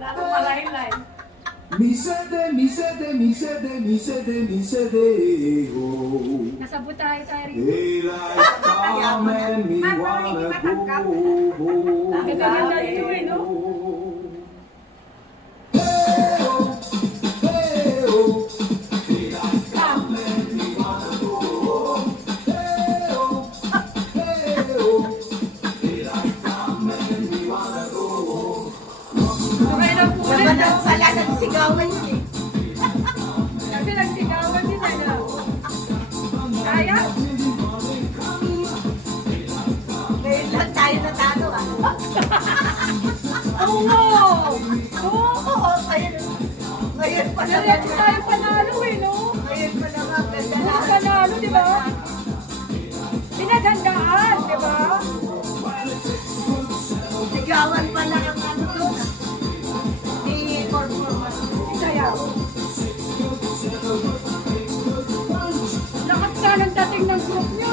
Lalo malaylay. Mi sede, mi sede, mi sede, mi sede, mi sede, oh. Nasabot tayo rin. Daylight come and me wanna go. Ang ganda nito eh, no? Hey, oh, hey, oh. Daylight come and me wanna go. Hey, oh, hey, oh. Daylight come and me wanna go. Okay na po ulit. Naman pala nagsigawan yun eh. Kasi nagsigawan din ano. Kaya? Ngayon lang tayo natalo ah. Oo! Oo, ngayon pa lang. Diretso tayo panalo eh, no? Ngayon pa lang ang ganda Puro na. panalo, di ba? Pinaghandaan, di ba? Sigawan pa lang ang ano doon ah. Di performance. Isayaw. Lakas ka ng dating ng group nyo